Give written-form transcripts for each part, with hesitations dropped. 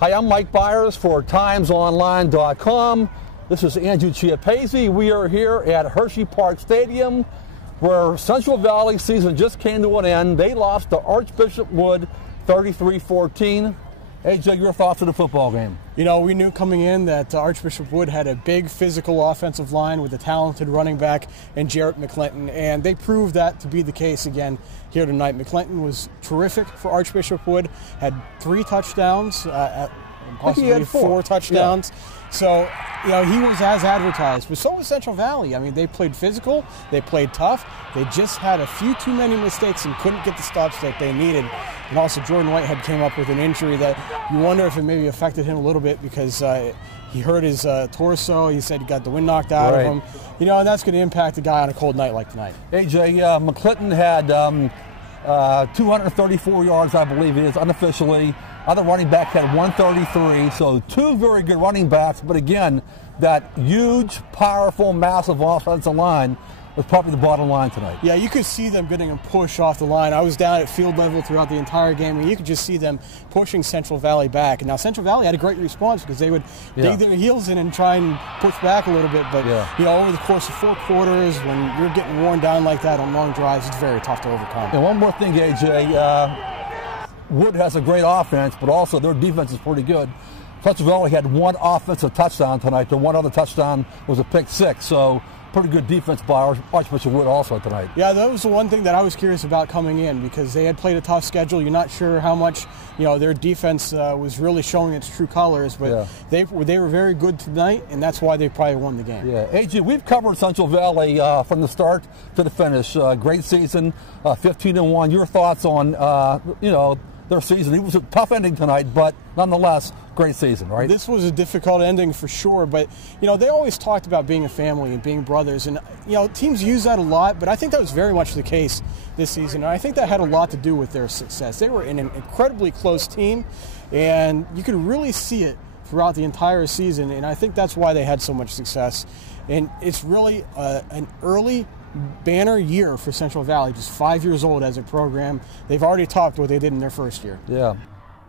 Hi, I'm Mike Bires for timesonline.com. This is Andrew Chiappazzi. We are here at Hersheypark Stadium, where Central Valley season just came to an end. They lost to Archbishop Wood 33-14. AJ, your thoughts on the football game? You know, we knew coming in that Archbishop Wood had a big physical offensive line with a talented running back and Jarrett McClinton, and they proved that to be the case again here tonight. McClinton was terrific for Archbishop Wood, had 3 touchdowns, possibly 4 touchdowns. Yeah. So, you know, he was as advertised, but so was Central Valley. I mean, they played physical, they played tough, they just had a few too many mistakes and couldn't get the stops that they needed. And also Jordan Whitehead came up with an injury that you wonder if it maybe affected him a little bit because he hurt his torso. He said he got the wind knocked out of him. You know, and that's going to impact a guy on a cold night like tonight. AJ, McClinton had 234 yards, I believe it is, unofficially. Other running back had 133, so 2 very good running backs. But again, that huge, powerful, massive offensive line was probably the bottom line tonight. Yeah, you could see them getting a push off the line. I was down at field level throughout the entire game, and you could just see them pushing Central Valley back. And now Central Valley had a great response because they would dig their heels in and try and push back a little bit. But you know, over the course of 4 quarters, when you're getting worn down like that on long drives, it's very tough to overcome. And one more thing, AJ. Wood has a great offense, but also their defense is pretty good. Central Valley had 1 offensive touchdown tonight. The 1 other touchdown was a pick 6, so pretty good defense by Archbishop Wood also tonight. Yeah, that was the one thing that I was curious about coming in because they had played a tough schedule. You're not sure how much, you know, their defense was really showing its true colors, but they were very good tonight, and that's why they probably won the game. Yeah, AJ, we've covered Central Valley from the start to the finish. Great season, 15-1. Your thoughts on, you know, their season? It was a tough ending tonight, but nonetheless, great season, right? This was a difficult ending for sure, but, you know, they always talked about being a family and being brothers, and, you know, teams use that a lot, but I think that was very much the case this season, and I think that had a lot to do with their success. They were in an incredibly close team, and you could really see it throughout the entire season, and I think that's why they had so much success. And it's really an early banner year for Central Valley, just 5 years old as a program. They've already topped what they did in their first year. Yeah.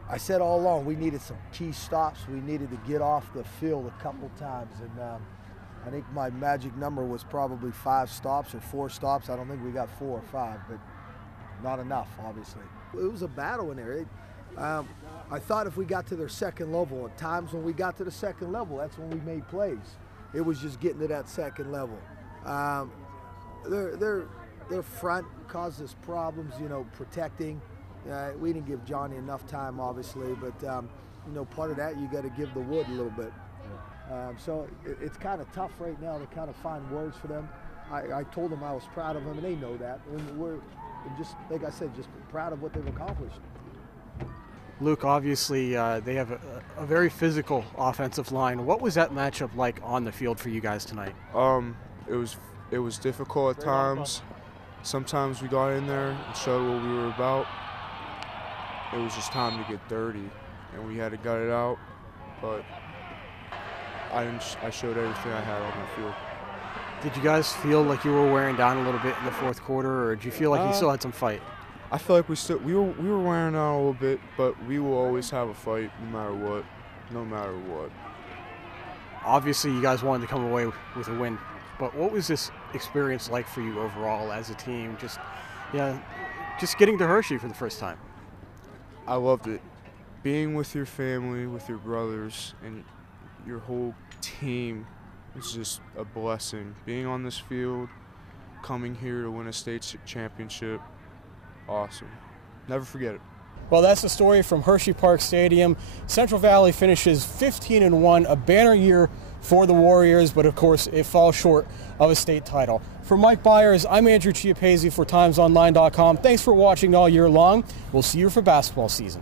I said all along we needed some key stops. We needed to get off the field a couple times, and I think my magic number was probably 5 stops or 4 stops. I don't think we got 4 or 5, but not enough, obviously. It was a battle in there. I thought if we got to their second level, at times when we got to the second level, that's when we made plays. It was just getting to that second level. Their front caused us problems, you know, protecting. We didn't give Johnny enough time, obviously, but you know, part of that you got to give the Wood a little bit. So it's kind of tough right now to kind of find words for them. I told them I was proud of them, and they know that. And we're just, like I said, just proud of what they've accomplished. Luke, obviously they have a very physical offensive line. What was that matchup like on the field for you guys tonight? It was difficult at times. Sometimes we got in there and showed what we were about. It was just time to get dirty, and we had to gut it out. But I showed everything I had on the field. Did you guys feel like you were wearing down a little bit in the 4th quarter, or did you feel like you still had some fight? I feel like we were wearing down a little bit, but we will always have a fight no matter what. No matter what. Obviously, you guys wanted to come away with a win. But what was this experience like for you overall as a team? Just getting to Hershey for the first time. I loved it. Being with your family, with your brothers, and your whole team was just a blessing. Being on this field, coming here to win a state championship, awesome. Never forget it. Well, that's the story from Hersheypark Stadium. Central Valley finishes 15-1, a banner year for the Warriors, but of course it falls short of a state title. For Mike Bires, I'm Andrew Chiappazzi for timesonline.com. Thanks for watching all year long. We'll see you for basketball season.